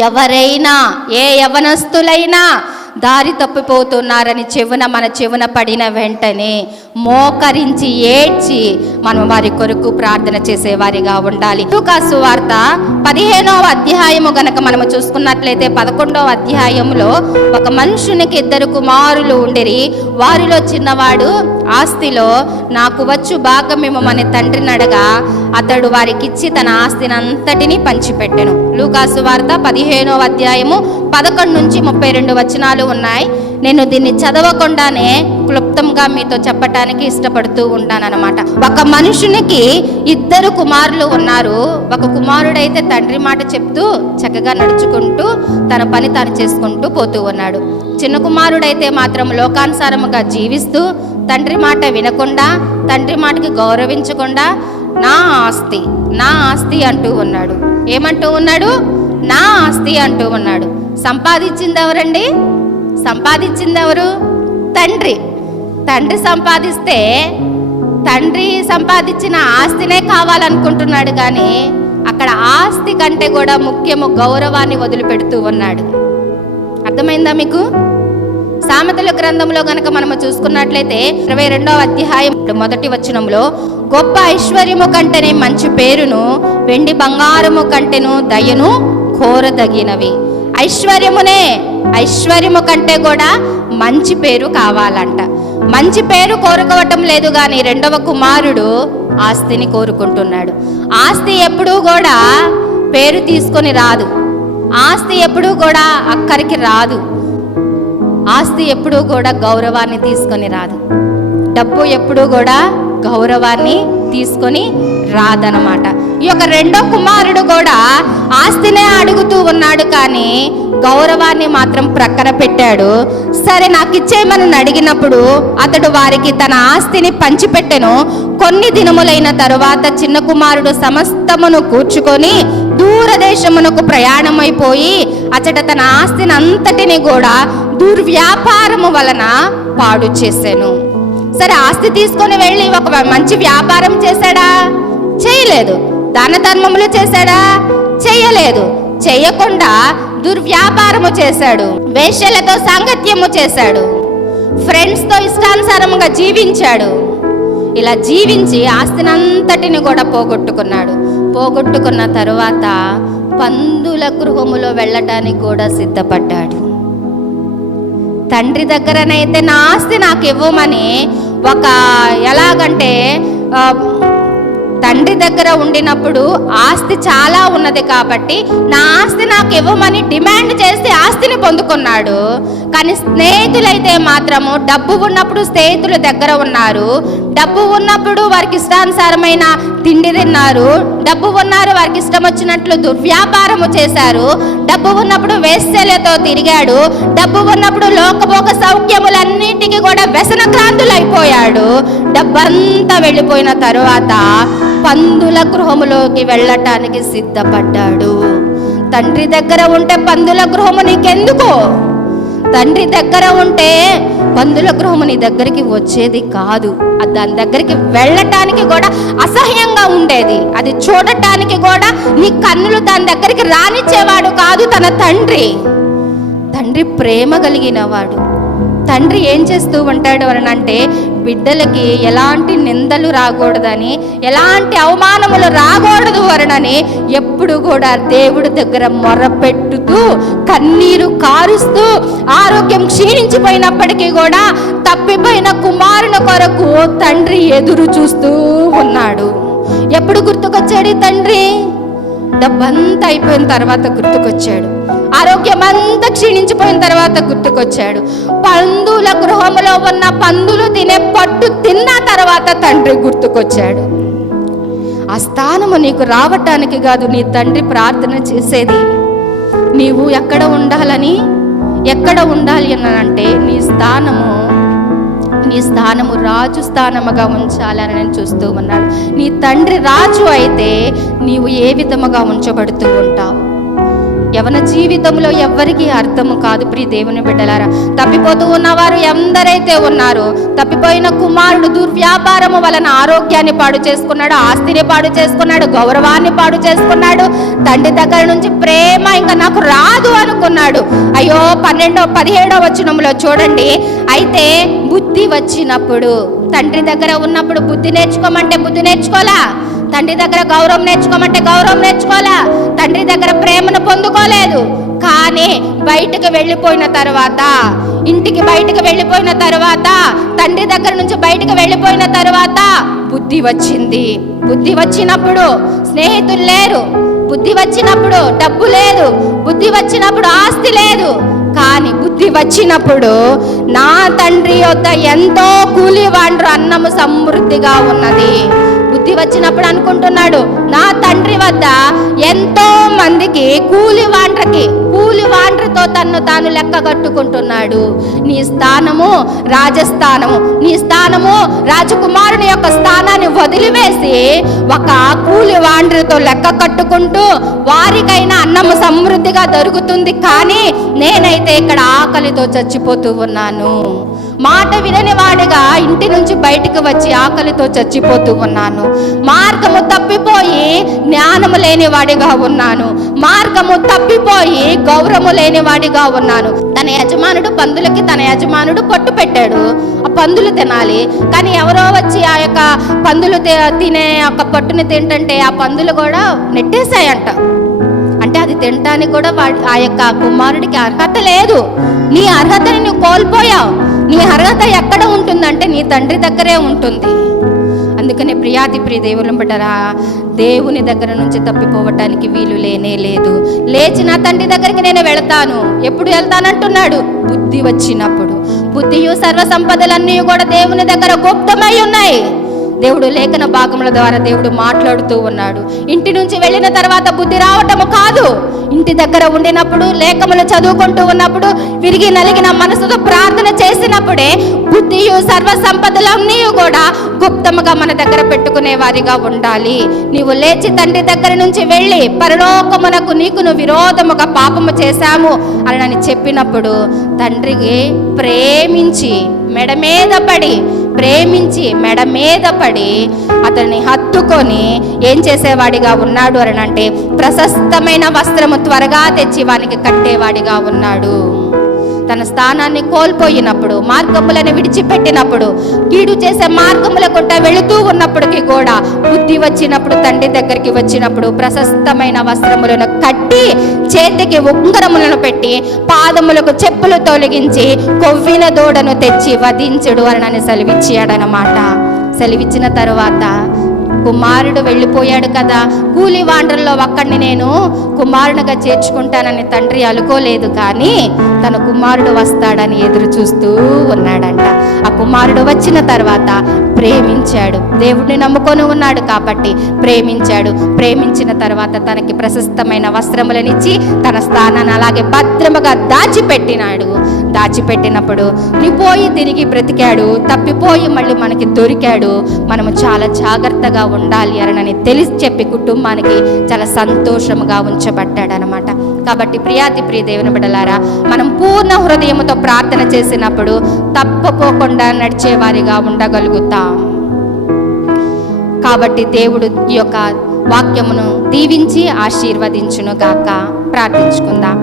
ఎవరైనా ఏ యవనస్తులైనా దారి తప్పిపోతున్నారని చెవున మన చెవున పడిన వెంటనే మోకరించి ఏడ్చి మనం వారి కొరకు ప్రార్థన చేసేవారిగా ఉండాలి. సువార్త వార్త పదిహేనవ అధ్యాయము గనక మనము చూసుకున్నట్లయితే పదకొండవ అధ్యాయంలో ఒక మనుషునికి ఇద్దరు కుమారులు ఉండిరి. వారిలో చిన్నవాడు ఆస్తిలో నాకు వచ్చు భాగమేమో మన తండ్రిని అడగా అతడు వారికిచ్చి తన ఆస్తిని అంతటినీ పంచిపెట్టెను. లూకాసు వార్త పదిహేనవ అధ్యాయము పదకొండు నుంచి ముప్పై రెండు వచనాలు ఉన్నాయి. నేను దీన్ని చదవకుండానే క్లుప్తంగా మీతో చెప్పటానికి ఇష్టపడుతూ ఉంటానన్నమాట ఒక మనుషునికి ఇద్దరు కుమారులు ఉన్నారు. ఒక కుమారుడైతే తండ్రి మాట చెప్తూ చక్కగా నడుచుకుంటూ తన పని తాను చేసుకుంటూ పోతూ ఉన్నాడు. చిన్న కుమారుడైతే మాత్రం లోకానుసారముగా జీవిస్తూ తండ్రి మాట వినకుండా తండ్రి మాటకి గౌరవించకుండా నా ఆస్తి నా ఆస్తి అంటూ ఉన్నాడు. ఏమంటూ ఉన్నాడు? నా ఆస్తి అంటూ ఉన్నాడు. సంపాదించింది ఎవరండి? సంపాదించింది ఎవరు తండ్రి. తండ్రి సంపాదిస్తే తండ్రి సంపాదించిన ఆస్తినే కావాలనుకుంటున్నాడు కానీ అక్కడ ఆస్తి కంటే కూడా ముఖ్యము గౌరవాన్ని వదిలిపెడుతూ ఉన్నాడు. అర్థమైందా మీకు? సామెతల గ్రంథంలో గనక మనము చూసుకున్నట్లయితే ఇరవై రెండవ అధ్యాయం మొదటి వచనంలో గొప్ప ఐశ్వర్యము కంటేనే మంచి పేరును వెండి బంగారము కంటేను దయను కోరదగినవి. ఐశ్వర్యమునే ఐశ్వర్యము కంటే కూడా మంచి పేరు కావాలంట. మంచి పేరు కోరుకోవటం లేదు కానీ రెండవ కుమారుడు ఆస్తిని కోరుకుంటున్నాడు. ఆస్తి ఎప్పుడూ కూడా పేరు తీసుకొని రాదు. ఆస్తి ఎప్పుడూ కూడా అక్కడికి రాదు. ఆస్తి ఎప్పుడూ కూడా గౌరవాన్ని తీసుకొని రాదు. డబ్బు ఎప్పుడూ కూడా గౌరవాన్ని తీసుకొని రాదనమాట ఈ యొక్క రెండో కుమారుడు కూడా ఆస్తినే అడుగుతూ ఉన్నాడు కానీ గౌరవాన్ని మాత్రం ప్రక్కన పెట్టాడు. సరే నాకు ఇచ్చేయమని అడిగినప్పుడు అతడు వారికి తన ఆస్తిని పంచిపెట్టెను. కొన్ని దినములైన తరువాత చిన్న కుమారుడు సమస్తమును కూర్చుకొని దూరదేశమునకు ప్రయాణమైపోయి అచట తన ఆస్తిని అంతటిని కూడా దుర్వ్యాపారము వలన పాడు చేశాను. సరే ఆస్తి తీసుకొని వెళ్ళి ఒక మంచి వ్యాపారం చేశాడా? చేయలేదు. దాన ధర్మములు చేశాడా? చేయలేదు. చేయకుండా దుర్వ్యాపారము చేశాడు. వేష్యలతో సాంగత్యము చేశాడు. ఫ్రెండ్స్తో ఇష్టానుసారముగా జీవించాడు. ఇలా జీవించి ఆస్తిని అంతటిని కూడా పోగొట్టుకున్నాడు. పోగొట్టుకున్న తరువాత పందుల గృహములో వెళ్ళటానికి కూడా సిద్ధపడ్డాడు. తండ్రి దగ్గరనైతే నా ఆస్తి నాకు ఇవ్వమని ఒక ఎలాగంటే తండ్రి దగ్గర ఉండినప్పుడు ఆస్తి చాలా ఉన్నది కాబట్టి నా ఆస్తి నాకు ఇవ్వమని డిమాండ్ చేసి ఆస్తిని పొందుకున్నాడు. కానీ స్నేహితులైతే మాత్రము డబ్బు ఉన్నప్పుడు స్నేహితుల దగ్గర ఉన్నారు. డబ్బు ఉన్నప్పుడు వారికి ఇష్టానుసారమైన తిండి తిన్నారు. డబ్బు ఉన్నారు వారికి ఇష్టం వచ్చినట్లు దుర్వ్యాపారము చేశారు. డబ్బు ఉన్నప్పుడు వేశ్యలతో తిరిగాడు. డబ్బు ఉన్నప్పుడు లోకభోగ సౌఖ్యములన్నిటికీ కూడా వ్యసనక్రాంతులైపోయాడు. డబ్బంతా వెళ్ళిపోయిన తరువాత పందుల గృహములోకి వెళ్ళటానికి సిద్ధపడ్డాడు. తండ్రి దగ్గర ఉంటే పందుల గృహము నీకెందుకో? తండ్రి దగ్గర ఉంటే పందుల గృహము నీ దగ్గరికి వచ్చేది కాదు. దాని దగ్గరికి వెళ్ళటానికి కూడా అసహ్యంగా ఉండేది. అది చూడటానికి కూడా నీ కన్నులు దాని దగ్గరికి రానిచ్చేవాడు కాదు తన తండ్రి. తండ్రి ప్రేమ కలిగిన వాడు తండ్రి ఏం చేస్తూ ఉంటాడు అని అంటే బిడ్డలకి ఎలాంటి నిందలు రాకూడదని ఎలాంటి అవమానములు రాకూడదు వరనని ఎప్పుడు కూడా దేవుడి దగ్గర మొరపెట్టుతూ కన్నీరు కారుస్తూ ఆరోగ్యం క్షీణించిపోయినప్పటికీ కూడా తప్పిపోయిన కుమారుని కొరకు తండ్రి ఎదురు చూస్తూ ఉన్నాడు. ఎప్పుడు గుర్తుకొచ్చాడు తండ్రి? డబ్బంతా అయిపోయిన తర్వాత గుర్తుకొచ్చాడు. ఆరోగ్యం అంతా క్షీణించిపోయిన తర్వాత గుర్తుకొచ్చాడు. పందుల గృహంలో ఉన్న పందులు తినే పట్టు తిన్న తర్వాత తండ్రి గుర్తుకొచ్చాడు. ఆ స్థానము నీకు రావటానికి కాదు నీ తండ్రి ప్రార్థన చేసేది. నీవు ఎక్కడ ఉండాలని ఎక్కడ ఉండాలి అని అంటే నీ స్థానము నీ స్థానము రాజు స్థానముగా ఉంచాలని నేను చూస్తూ ఉన్నాడు నీ తండ్రి రాజు అయితే నీవు ఏ విధముగా ఉంచబడుతూ ఉంటావు? యవన జీవితంలో ఎవ్వరికీ అర్థము కాదు ప్రియ దేవుని బిడ్డలారా. తప్పిపోతూ ఉన్నవారు ఎందరైతే ఉన్నారో తప్పిపోయిన కుమారుడు దుర్వ్యాపారము వలన ఆరోగ్యాన్ని పాడు చేసుకున్నాడు ఆస్తిని పాడు చేసుకున్నాడు గౌరవాన్ని పాడు చేసుకున్నాడు తండ్రి దగ్గర నుంచి ప్రేమ ఇంకా నాకు రాదు అనుకున్నాడు. అయ్యో పన్నెండో పదిహేడో వచనంలో చూడండి. అయితే బుద్ధి వచ్చినప్పుడు తండ్రి దగ్గర ఉన్నప్పుడు బుద్ధి నేర్చుకోమంటే బుద్ధి నేర్చుకోలా తండ్రి దగ్గర గౌరవం నేర్చుకోమంటే గౌరవం నేర్చుకోలే తండ్రి దగ్గర ప్రేమను పొందుకోలేదు. కానీ బయటకు వెళ్ళిపోయిన తర్వాత ఇంటికి బయటకు వెళ్ళిపోయిన తర్వాత తండ్రి దగ్గర నుంచి బయటకు వెళ్ళిపోయిన తర్వాత బుద్ధి వచ్చింది. బుద్ధి వచ్చినప్పుడు స్నేహితులు లేరు. బుద్ధి వచ్చినప్పుడు డబ్బు లేదు. బుద్ధి వచ్చినప్పుడు ఆస్తి లేదు. కానీ బుద్ధి వచ్చినప్పుడు నా తండ్రి యొద్ద ఎంతో కూలి వాండ్రు అన్నము సమృద్ధిగా ఉన్నది. బుద్ధి వచ్చినప్పుడు అనుకుంటున్నాడు నా తండ్రి వద్ద ఎంతో మందికి కూలి వాండ్రకి. కూలి వాండ్రతో తన్ను తాను లెక్క కట్టుకుంటున్నాడు నీ స్థానము రాజస్థానము. నీ స్థానము రాజకుమారుని యొక్క స్థానాన్ని వదిలివేసి ఒక కూలి వాండ్రతో లెక్క కట్టుకుంటూ వారికైనా అన్నము సమృద్ధిగా దొరుకుతుంది కానీ నేనైతే ఇక్కడ ఆకలితో చచ్చిపోతూ ఉన్నాను. మాట వినని వాడిగా ఇంటి నుంచి బయటకు వచ్చి ఆకలితో చచ్చిపోతూ ఉన్నాను. మార్గము తప్పిపోయి జ్ఞానము లేని వాడిగా ఉన్నాను. మార్గము తప్పిపోయి గౌరవము లేని వాడిగా ఉన్నాను. తన యజమానుడు పందులకి తన యజమానుడు పొట్టు పెట్టాడు. ఆ పందులు తినాలి. కానీ ఎవరో వచ్చి ఆ యొక్క పందులు తినే యొక్క పొట్టుని తింటంటే ఆ పందులు కూడా నెట్టేశాయంట. అంటే అది తినటానికి కూడా వాడి ఆ యొక్క కుమారుడికి అర్హత లేదు. నీ అర్హతని నువ్వు కోల్పోయావు. నీ అర్హత ఎక్కడ ఉంటుందంటే నీ తండ్రి దగ్గరే ఉంటుంది. అందుకనే ప్రియాతి ప్రియ దేవుని బిడ్డరా దేవుని దగ్గర నుంచి తప్పిపోవటానికి వీలు లేనే లేదు. లేచి నా తండ్రి దగ్గరికి నేను వెళతాను. ఎప్పుడు వెళ్తానంటున్నాడు? బుద్ధి వచ్చినప్పుడు. బుద్ధియు సర్వ సంపదలన్నీ కూడా దేవుని దగ్గర గుప్తమై ఉన్నాయి. దేవుడు లేఖన భాగముల ద్వారా దేవుడు మాట్లాడుతూ ఉన్నాడు. ఇంటి నుంచి వెళ్ళిన తర్వాత బుద్ధి రావటము కాదు. ఇంటి దగ్గర ఉండినప్పుడు లేఖములు చదువుకుంటూ ఉన్నప్పుడు విరిగి నలిగిన మనసుతో ప్రార్థన చేసినప్పుడే బుద్ధియు సర్వ సంపదలన్నీ కూడా గుప్తముగా మన దగ్గర పెట్టుకునే వారిగా ఉండాలి. నీవు లేచి తండ్రి దగ్గర నుంచి వెళ్ళి పరలోకమునకు నీకు నువ్వు విరోధముగా పాపము చేశాము అని చెప్పినప్పుడు తండ్రికి ప్రేమించి మెడ మీద పడి ప్రేమించి మెడ మీద పడి అతన్ని హత్తుకొని ఏం చేసేవాడిగా ఉన్నాడు అని అంటే ప్రశస్తమైన వస్త్రము త్వరగా తెచ్చి వానికి కట్టేవాడిగా ఉన్నాడు. తన స్థానాన్ని కోల్పోయినప్పుడు మార్గములను విడిచిపెట్టినప్పుడు కీడు చేసే మార్గముల గుంట వెళుతూ ఉన్నప్పటికీ కూడా బుద్ధి వచ్చినప్పుడు తండ్రి దగ్గరికి వచ్చినప్పుడు ప్రశస్తమైన వస్త్రములను కట్టి చేతికి ఉంగరములను పెట్టి పాదములకు చెప్పులు తొలగించి కొవ్విన దూడను తెచ్చి వధించుడు అని సెలవిచ్చాడనమాట సెలవిచ్చిన తరువాత కుమారుడు వెళ్ళిపోయాడు కదా. కూలి వాండ్రల్లో ఒక్కడిని నేను కుమారునిగా చేర్చుకుంటానని తండ్రి అనుకోలేదు కానీ తన కుమారుడు వస్తాడని ఎదురు చూస్తూ ఉన్నాడంట. ఆ కుమారుడు వచ్చిన తర్వాత ప్రేమించాడు. దేవుడిని నమ్ముకొని ఉన్నాడు కాబట్టి ప్రేమించాడు. ప్రేమించిన తర్వాత తనకి ప్రశస్తమైన వస్త్రములనిచ్చి తన స్థానాన్ని అలాగే భద్రముగా దాచిపెట్టినాడు. దాచిపెట్టినప్పుడు నీ పోయి తిరిగి బ్రతికాడు తప్పిపోయి మళ్ళీ మనకి దొరికాడు. మనము చాలా జాగ్రత్తగా ఉండాలి అని తెలిసి చెప్పి కుటుంబానికి చాలా సంతోషముగా ఉంచబడ్డాడు అనమాట కాబట్టి ప్రియాతి ప్రియ దేవుని బిడలారా మనం పూర్ణ హృదయముతో ప్రార్థన చేసినప్పుడు తప్పపోకుండా నడిచేవారిగా ఉండగలుగుతాం. కాబట్టి దేవుడు యొక్క వాక్యమును దీవించి ఆశీర్వదించును గాక ప్రార్థించుకుందాం.